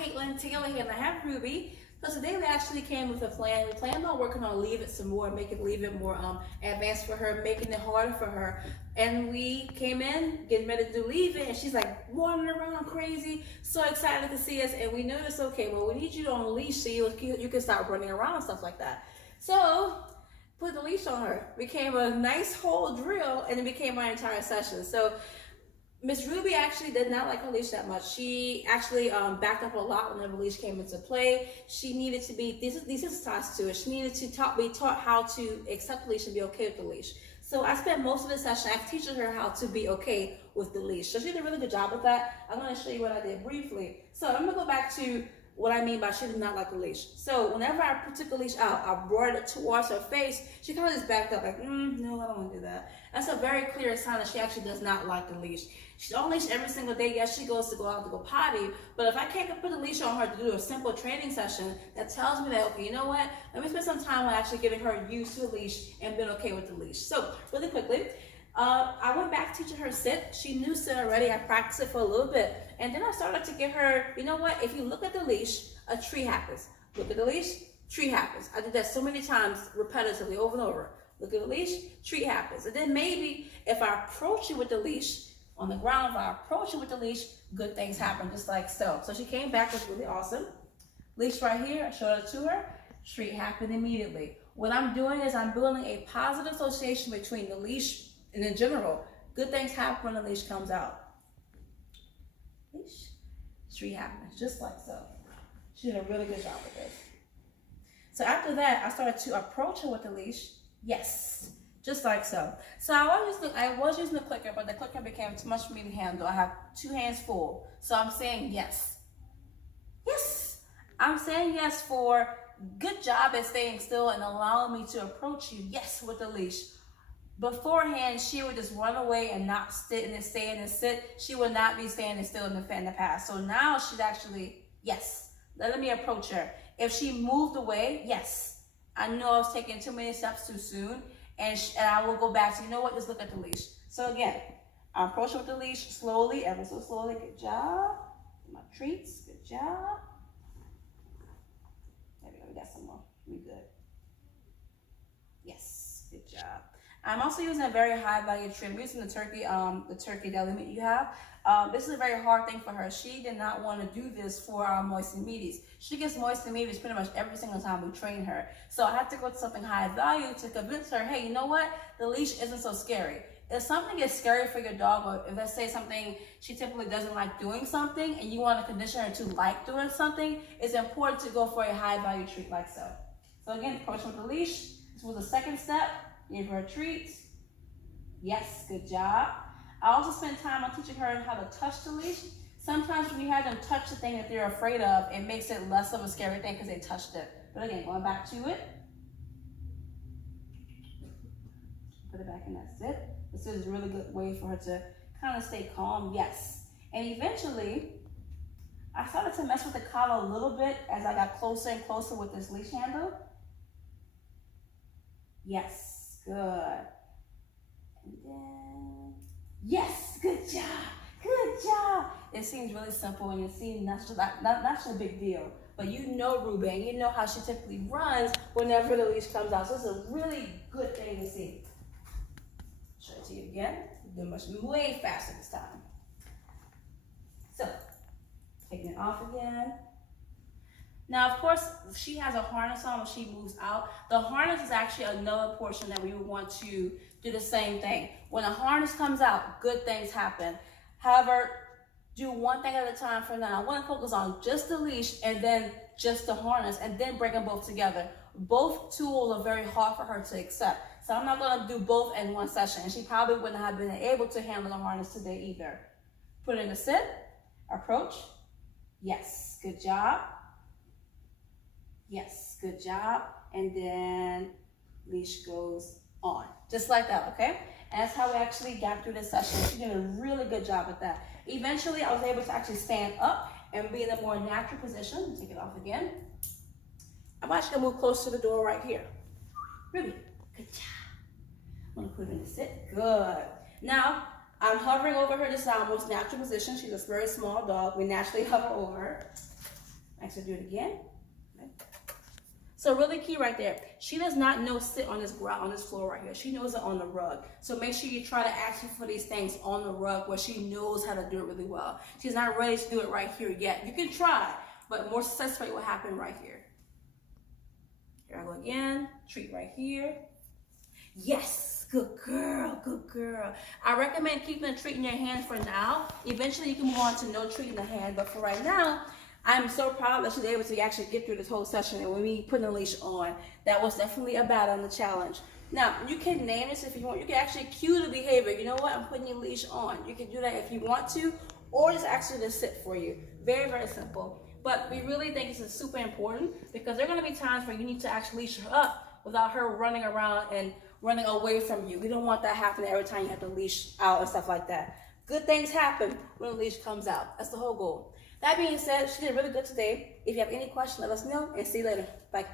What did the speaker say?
Caitlin, Taylor here, and I have Ruby. So today we actually came with a plan. We planned on working on Leave It some more, making Leave It more advanced for her, making it harder for her. And we came in, getting ready to do Leave It, and she's like wandering around crazy, so excited to see us. And we noticed, okay, well, we need you on a leash so you can start running around and stuff like that. So put the leash on her. Became a nice whole drill, and it became our entire session. So Miss Ruby actually did not like her leash that much. She actually backed up a lot when the leash came into play. She needed to be desensitized to it. She needed to be taught how to accept the leash and be okay with the leash. So I spent most of the session teaching her how to be okay with the leash. So she did a really good job with that. I'm going to show you what I did briefly. So I'm going to go back to what I mean by she did not like the leash. So whenever I took the leash out, I brought it towards her face. She kind of just backed up like, no, I don't want to do that. That's a very clear sign that she actually does not like the leash. She's on leash every single day. Yes, she goes to go out to go potty, but if I can't put a leash on her to do a simple training session, that tells me that, okay, you know what? Let me spend some time on actually getting her used to the leash and being okay with the leash. So really quickly, I went back teaching her sit. She knew sit already. I practiced it for a little bit. And then I started to get her, you know what? If you look at the leash, a tree happens. Look at the leash, tree happens. I did that so many times repetitively over and over. Look at the leash, tree happens. And then maybe if I approach you with the leash on the ground, if I approach you with the leash, good things happen, just like so. So she came back, was really awesome. Leash right here, I showed it to her. Treat happened immediately. What I'm doing is I'm building a positive association between the leash and in general. Good things happen when the leash comes out. Leash, treat happens, just like so. She did a really good job with this. So after that, I started to approach her with the leash. Yes, just like so. So I was using the clicker, but the clicker became too much for me to handle. I have two hands full. So I'm saying yes. Yes. I'm saying yes for good job at staying still and allowing me to approach you, yes, with the leash. Beforehand, she would just run away and not sit and stay and sit. She would not be standing still in the past. So now she's actually, yes, let me approach her. If she moved away, yes. I know I was taking too many steps too soon, and I will go back to, you know what, just look at the leash. So again, I approach her with the leash slowly, ever so slowly. Good job. My treats, good job. There we go, we got some more. We good. Yes, good job. I'm also using a very high value trim. I'm using the turkey deli meat you have. This is a very hard thing for her. She did not want to do this for our moist and meaties. She gets moist and meaties pretty much every single time we train her. So I have to go to something high value to convince her, hey, you know what? The leash isn't so scary. If something is scary for your dog, or if let's say something she typically doesn't like doing something and you want to condition her to like doing something, it's important to go for a high value treat like so. So again, approach with the leash. This was the second step. Give her a treat. Yes, good job. I also spent time on teaching her how to touch the leash. Sometimes when you have them touch the thing that they're afraid of, it makes it less of a scary thing because they touched it. But again, going back to it. Put it back in that sit. This is a really good way for her to kind of stay calm. Yes. And eventually, I started to mess with the collar a little bit as I got closer and closer with this leash handle. Yes, good. And then, yes, good job, good job. It seems really simple and it seems not a big deal, but you know Ruby, and you know how she typically runs whenever the leash comes out. So it's a really good thing to see. Show it to you again. You're doing way faster this time. So, taking it off again. Now, of course, she has a harness on when she moves out. The harness is actually another portion that we would want to do the same thing. When a harness comes out, good things happen. However, do one thing at a time for now. I want to focus on just the leash and then just the harness and then bring them both together. Both tools are very hard for her to accept. So I'm not going to do both in one session. And she probably wouldn't have been able to handle the harness today either. Put it in the sit, approach. Yes, good job. Yes, good job. And then leash goes on. Just like that, okay? And that's how we actually got through this session. She did a really good job with that. Eventually, I was able to actually stand up and be in a more natural position. Take it off again. I'm actually gonna move close to the door right here. Really, good job. I'm gonna put it in the sit. Good. Now, I'm hovering over her. This is our most natural position. She's a very small dog. We naturally hover over her. Actually, do it again. Okay. So really key right there. She does not know sit on this ground, on this floor right here. She knows it on the rug. So make sure you try to ask her for these things on the rug where she knows how to do it really well. She's not ready to do it right here yet. You can try, but more success rate will happen right here. Here I go again. Treat right here. Yes, good girl, good girl. I recommend keeping the treat in your hand for now. Eventually you can move on to no treat in the hand, but for right now, I'm so proud that she's able to actually get through this whole session. And when we put the leash on, that was definitely a battle and a challenge. Now, you can name this if you want. You can actually cue the behavior. You know what? I'm putting your leash on. You can do that if you want to, or just actually just sit for you. Very, very simple. But we really think this is super important because there are going to be times where you need to actually leash her up without her running around and running away from you. We don't want that happening every time you have to leash out and stuff like that. Good things happen when the leash comes out. That's the whole goal. That being said, she did really good today. If you have any questions, let us know and see you later. Bye.